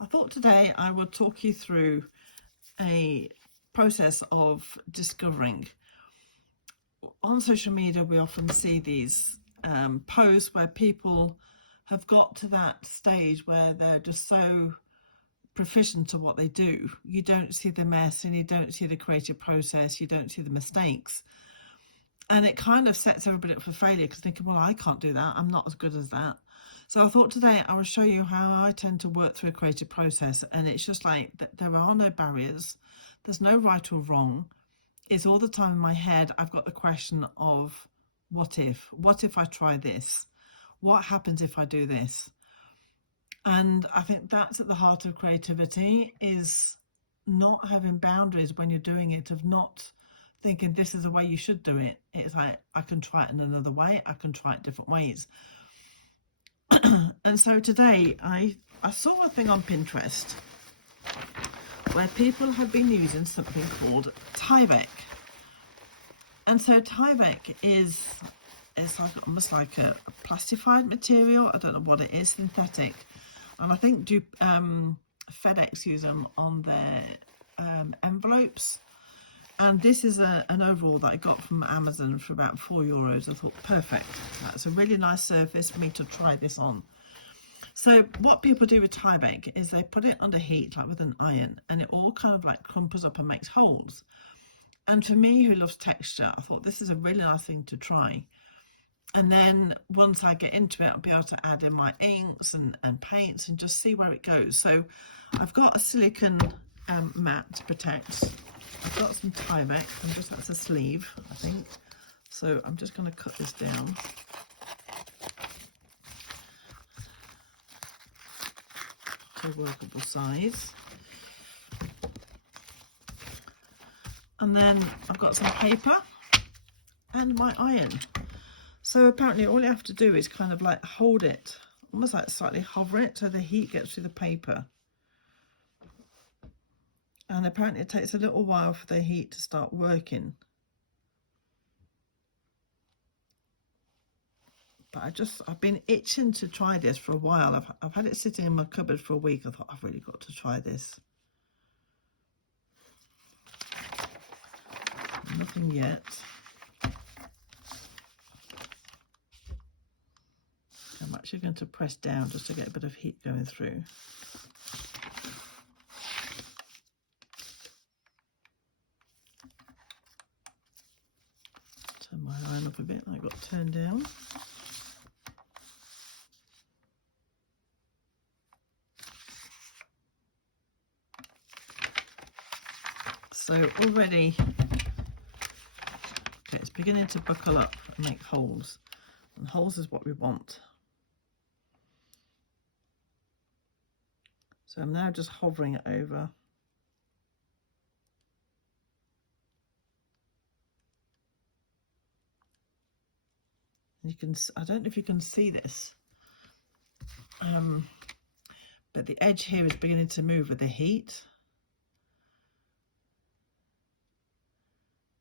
I thought today I would talk you through a process of discovering. On social media, we often see these posts where people have got to that stage where they're just so proficient at what they do. You don't see the mess and you don't see the creative process, you don't see the mistakes. And it kind of sets everybody up for failure because thinking, well, I can't do that. I'm not as good as that. So I thought today I will show you how I tend to work through a creative process. And it's just like there are no barriers. There's no right or wrong. It's all the time in my head. I've got the question of what if? What if I try this? What happens if I do this? And I think that's at the heart of creativity, is not having boundaries when you're doing it, of not thinking this is the way you should do it. It's like, I can try it in another way. I can try it different ways. And so today I saw a thing on Pinterest where people have been using something called Tyvek. And so Tyvek is like almost like a plastified material. I don't know what it is, synthetic. And I think FedEx use them on their envelopes. And this is an overall that I got from Amazon for about €4. I thought, perfect. That's a really nice surface for me to try this on. So what people do with Tyvek is they put it under heat, like with an iron, and it all kind of like crumples up and makes holes. And for me, who loves texture, I thought this is a really nice thing to try. And then once I get into it, I'll be able to add in my inks and paints and just see where it goes. So I've got a silicone mat to protect. I've got some Tyvek, and that's a sleeve, I think. So I'm just going to cut this down. To a workable size. And then I've got some paper and my iron. So apparently all you have to do is kind of like hold it, almost like slightly hover it so the heat gets through the paper. And apparently it takes a little while for the heat to start working. But I've been itching to try this for a while. I've had it sitting in my cupboard for a week. I thought, I've really got to try this. Nothing yet. I'm actually going to press down just to get a bit of heat going through. Turn my iron up a bit, and I got turned down. So already, okay, it's beginning to buckle up and make holes. And holes is what we want. So I'm now just hovering it over. And you can, I don't know if you can see this, but the edge here is beginning to move with the heat.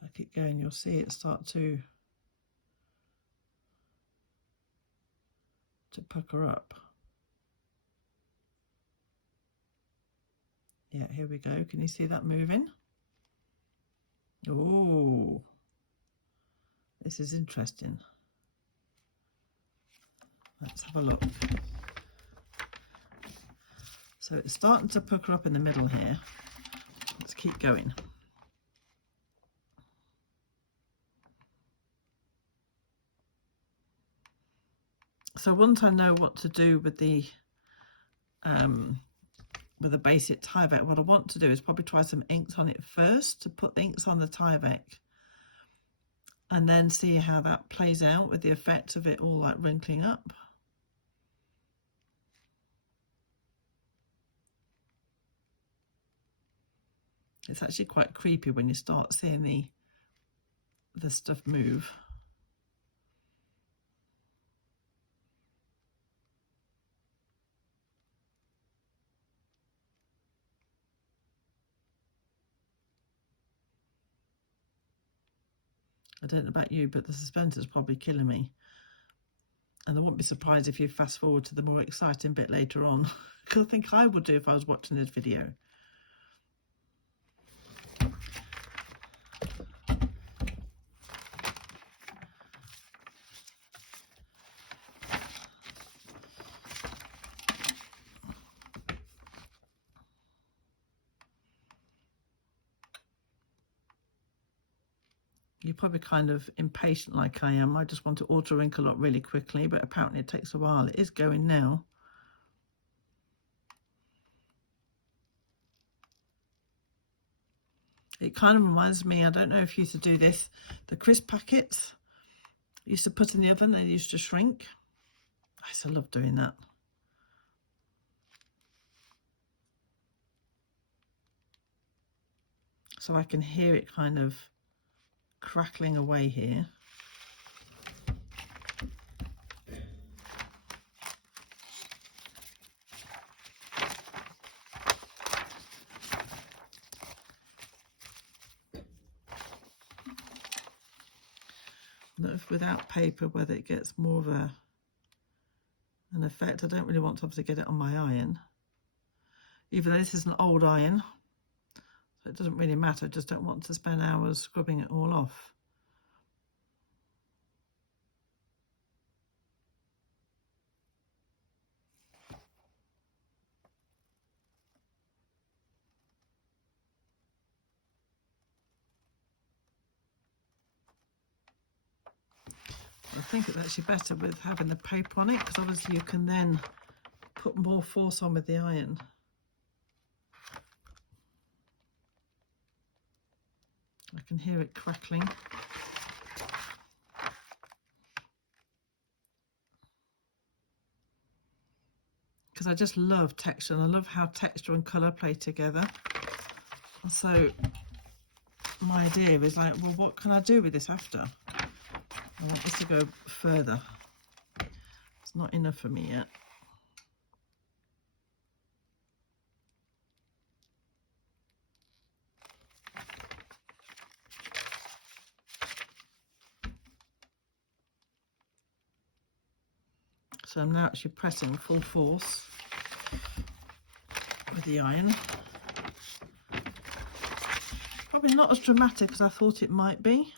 If I keep going, you'll see it start to pucker up. Yeah, here we go. Can you see that moving? Oh, this is interesting. Let's have a look. So it's starting to pucker up in the middle here. Let's keep going. So once I know what to do with the basic Tyvek, what I want to do is probably try some inks on it first, to put the inks on the Tyvek, and then see how that plays out with the effect of it all like wrinkling up. It's actually quite creepy when you start seeing the stuff move. I don't know about you, but the suspense is probably killing me. And I wouldn't be surprised if you fast forward to the more exciting bit later on, because I think I would do if I was watching this video. You're probably kind of impatient like I am. I just want to auto wrinkle up really quickly, but apparently it takes a while. It is going now. It kind of reminds me, I don't know if you used to do this, the crisp packets you used to put in the oven, they used to shrink. I used to love doing that. So I can hear it kind of crackling away here. If without paper whether it gets more of an effect. I don't really want to obviously get it on my iron, even though this is an old iron, so it doesn't really matter. I just don't want to spend hours scrubbing it all off. I think it's actually better with having the paper on it, because obviously you can then put more force on with the iron. I can hear it crackling. Because I just love texture, and I love how texture and colour play together. And so my idea is like, well, what can I do with this after? I want this to go further. It's not enough for me yet. So I'm now actually pressing full force with the iron. Probably not as dramatic as I thought it might be.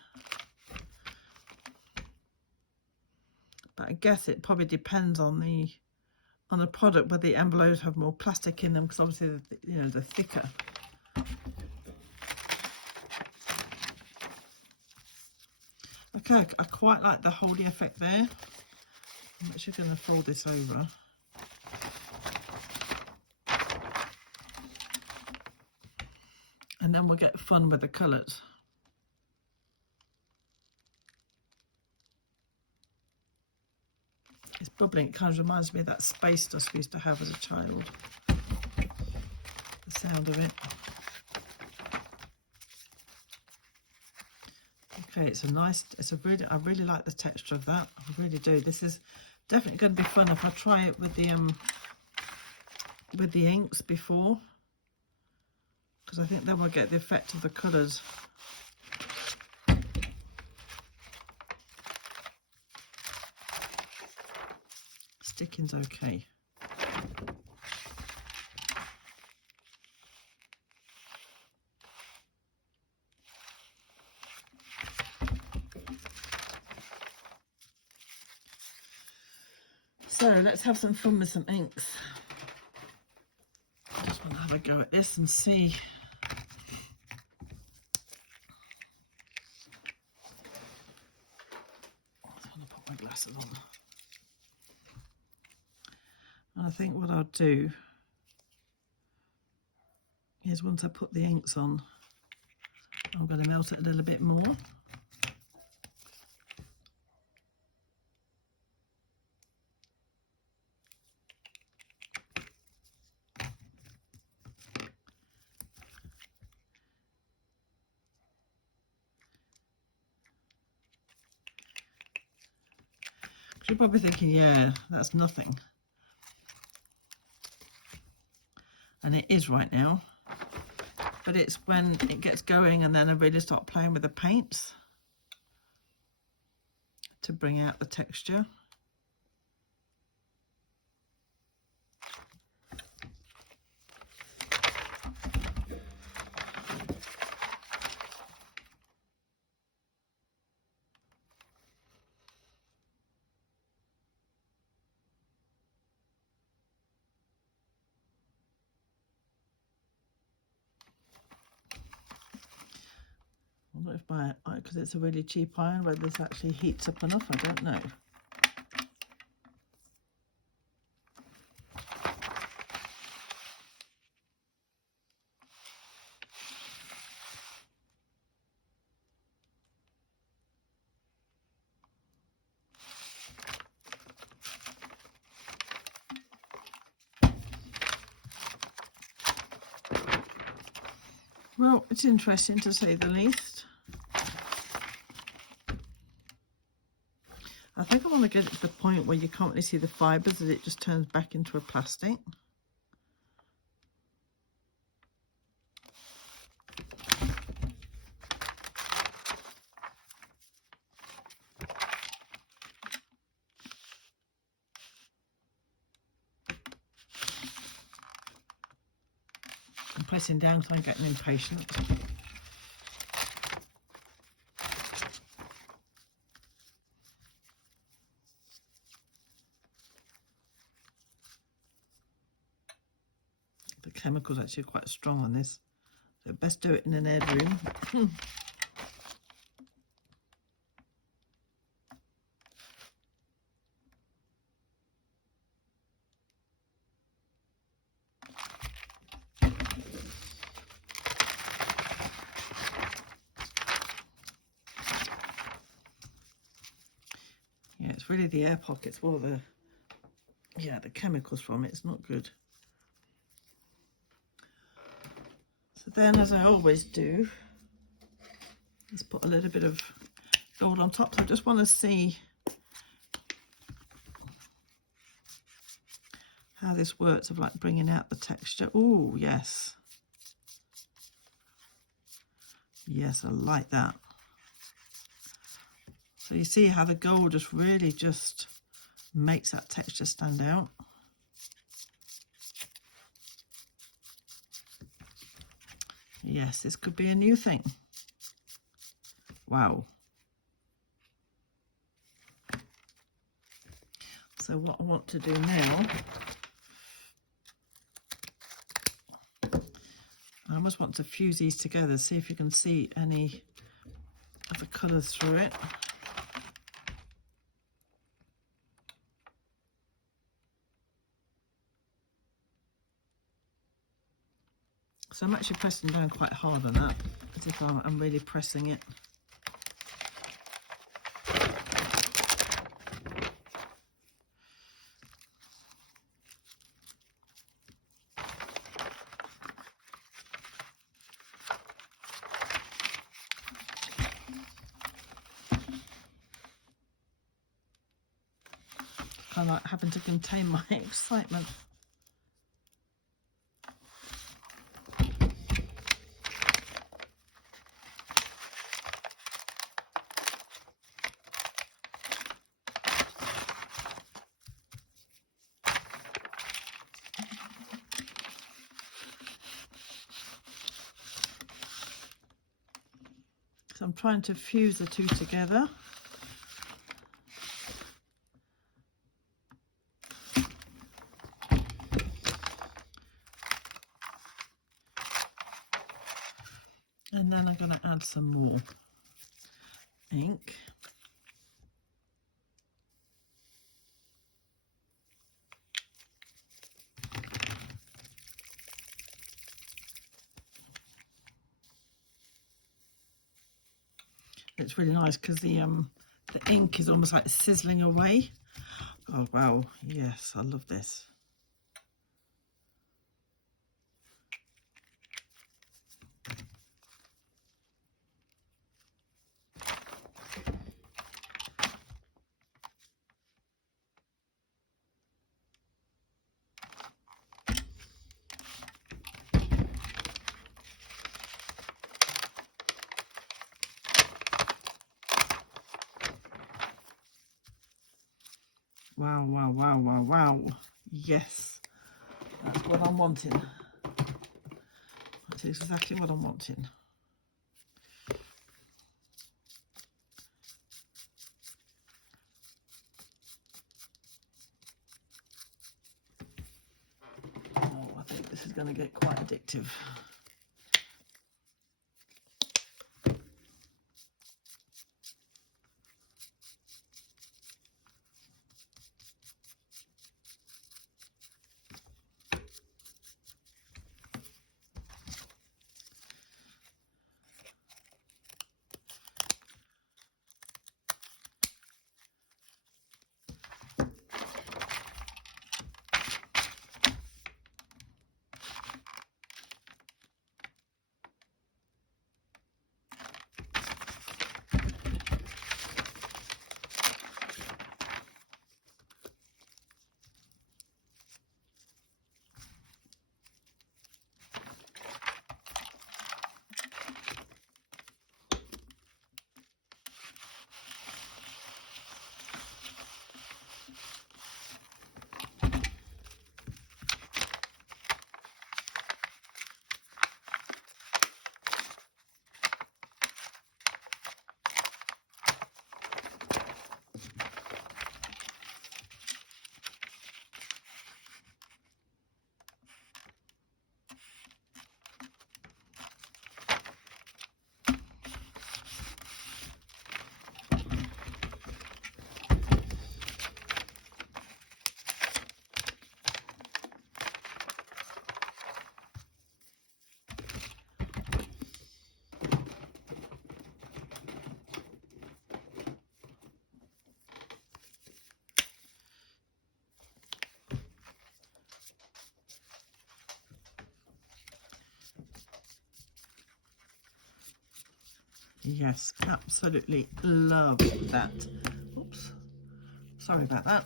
But I guess it probably depends on the product, whether the envelopes have more plastic in them, because obviously, you know, they're thicker. Okay, I quite like the holding effect there. I'm actually going to fold this over. And then we'll get fun with the colours. It's bubbling. It kind of reminds me of that space dust we used to have as a child. The sound of it. Okay, I really like the texture of that. I really do. This is definitely going to be fun if I try it with the inks before, because I think then we'll get the effect of the colours. Sticking's okay. So let's have some fun with some inks. I just want to have a go at this and see. I just want to put my glasses on. And I think what I'll do is, once I put the inks on, I'm going to melt it a little bit more. You're probably thinking, yeah, that's nothing. And it is right now. But it's when it gets going and then I really start playing with the paints to bring out the texture. wonder if my, because it's a really cheap iron, whether this actually heats up enough, I don't know. Well, it's interesting to say the least. I think I want to get it to the point where you can't really see the fibres, that it just turns back into a plastic. I'm pressing down because I'm getting impatient. The chemical's actually quite strong on this, so best do it in an aired room. Yeah, it's really the air pockets, well, the chemicals from it. It's not good. So then, as I always do, let's put a little bit of gold on top. So I just want to see how this works, of like bringing out the texture. Oh, yes. Yes, I like that. So you see how the gold just really just makes that texture stand out. Yes, this could be a new thing. Wow. So what I want to do now, I almost want to fuse these together, see if you can see any of the colours through it. So I'm actually pressing down quite hard on that, as if I'm really pressing it. I like having to contain my excitement. So I'm trying to fuse the two together. And then I'm going to add some more ink. It's really nice because the ink is almost like sizzling away. Oh wow, yes, I love this. Wow, wow, wow, wow, wow. Yes, that's what I'm wanting. That is exactly what I'm wanting. Oh, I think this is going to get quite addictive. Yes, absolutely love that. Oops, sorry about that.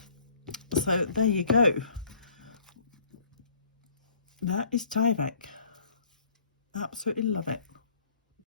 So there you go. That is Tyvek. Absolutely love it.